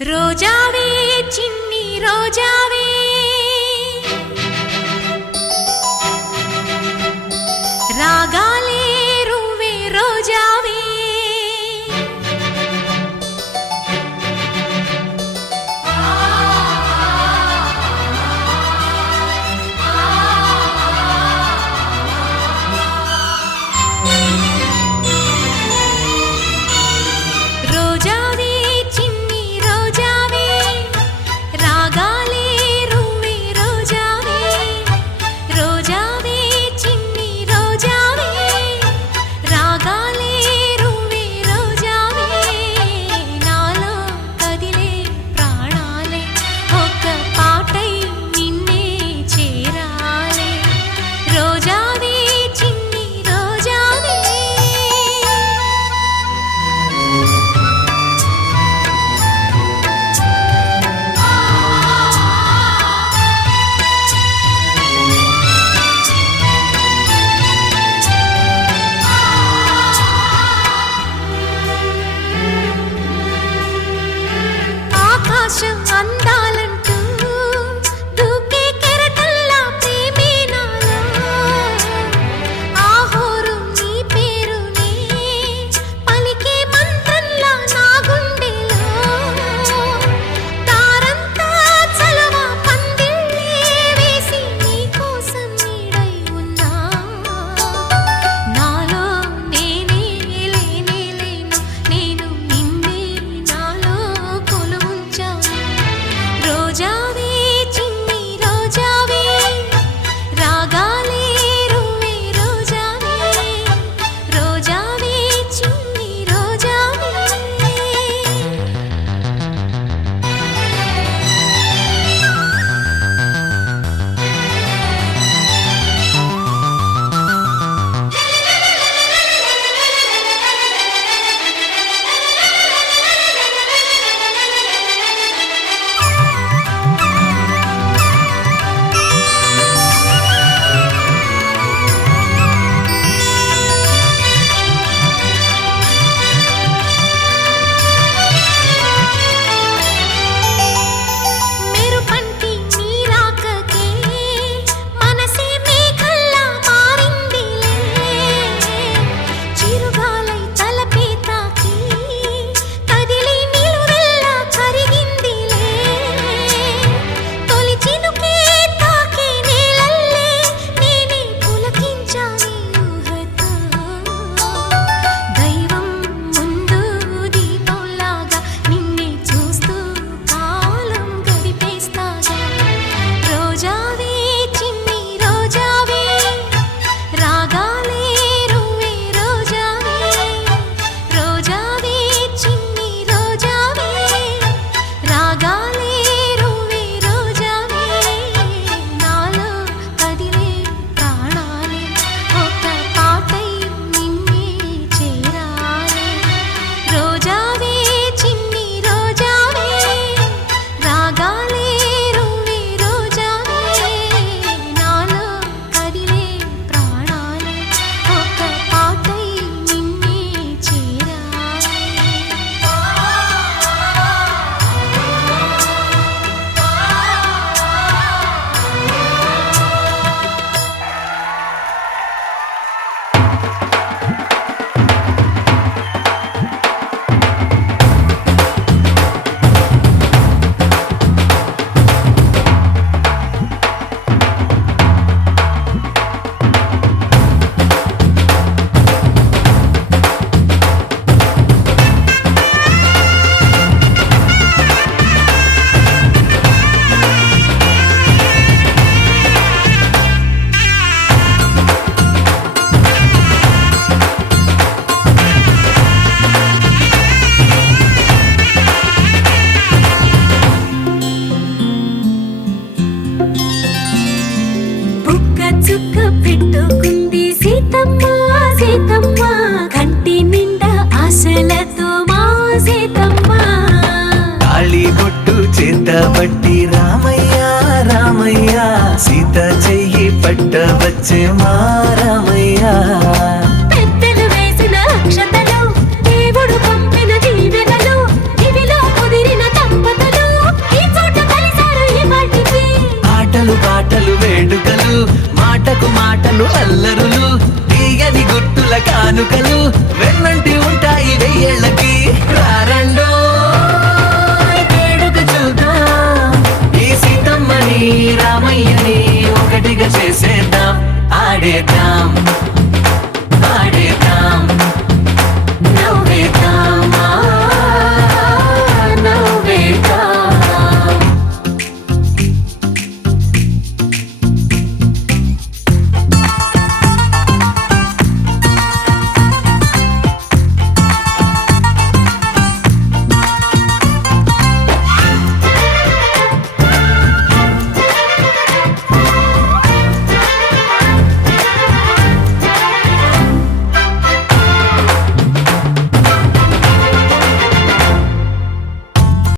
రోజావే చిన్ని రోజావే రాగాలే రువే రోజావే రోజావే చిన్ని రోజావే రాగాలే రువే రోజావే రోజావే చిన్ని రోజావే రాగాలే రువే రోజావే నాలో కదిలే ప్రాణాలే ఒక్క పాటై నిన్నే చేరాలే రోజావే చిన్ని రోజావే ఆకాశం అందాలంటూ దూకే కెరటల్లా ప్రేమే నాలో ఆహోరు నీ పేరునే పలికే మంత్రంలా నా గుండెలో తారంతా చలవ పందిళ్ళే వేసి నీ కోసం నీడై ఉన్నా నాలో నేనే లేనే లేను నేను నిన్నే నాలో కొలువుంచాను రోజావే చిన్ని రోజావే రాగాలే రువే రోజావే రోజావే చిన్ని రోజావే మెరుపంటి నీరాకకే మనసే మేఘల్లా మారిందిలే చిరుగాలై తలపే తాకి కదిలి నిలువెల్లా కరిగిందిలే తొలి చినుకే తాకే నేలల్లే నేనే పులకించాని ఊహతో దైవం ముందు దీపంలాగా నిన్నే చూస్తూ కాలం గడిపేస్తాగా రోజావే చిన్ని రోజావే రాగాలే రువే రోజావే రోజావే చిన్ని రోజావే రాగాలే రువే రోజావే నాలో కదిలే ప్రాణాలే ఒక పాటై నిన్నే చేరాలే రోజావే చిన్ని రోజావే రాగాలే రువే రోజావే నాలో కదిలే ప్రాణాలే ఒక పాటై నిన్నే చేరాలే బుక్క చుక్క పెట్టుకుంది సీతమ్మ సీతమ్మ కంటి నిండా ఆశలతో మా సీతమ్మ తాళి బొట్టు చేతబట్టి రామయ్య రామయ్య సీత చెయ్యి పట్ట వచ్చే మా రామయ్య పెద్దలు వేసిన అక్షతలు దేవుడు పంపిన దీవెనలు ఇవిలో కుదిరిన దంపతులు కానుకలు వెన్నంటి ఉంటాయి వెయ్యేళ్ళ